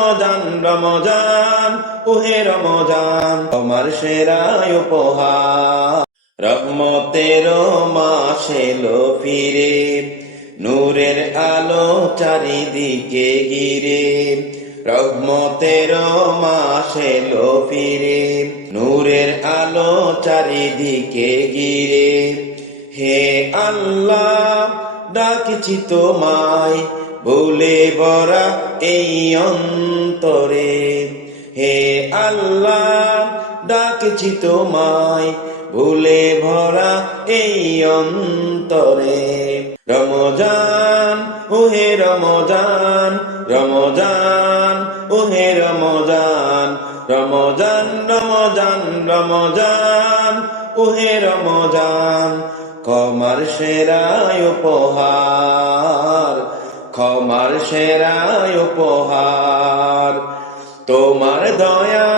রমজান রমজান ওহে রমজান তোমার সেরা উপহার। রহমতের মাস এলো ফিরে, নূরের আলো চারিদিকে ঘিরে। রহমতের মাস এলো ফিরে, নূরের আলো চারিদিকে ঘিরে। হে আল্লাহ ডাকছি তোমায়, ভুলে ভরা এই অন্তরে। হে আল্লাহ ডাকছি তোমায়, ভুলে ভরা এই অন্তরে। রমজান ওহে রমজান রমজান ওহে রমজান রমজান রমজান রমজান ওহে রমজান ক্ষমার সেরা উপহার, ক্ষমার সেরা উপহার। তোমার দয়া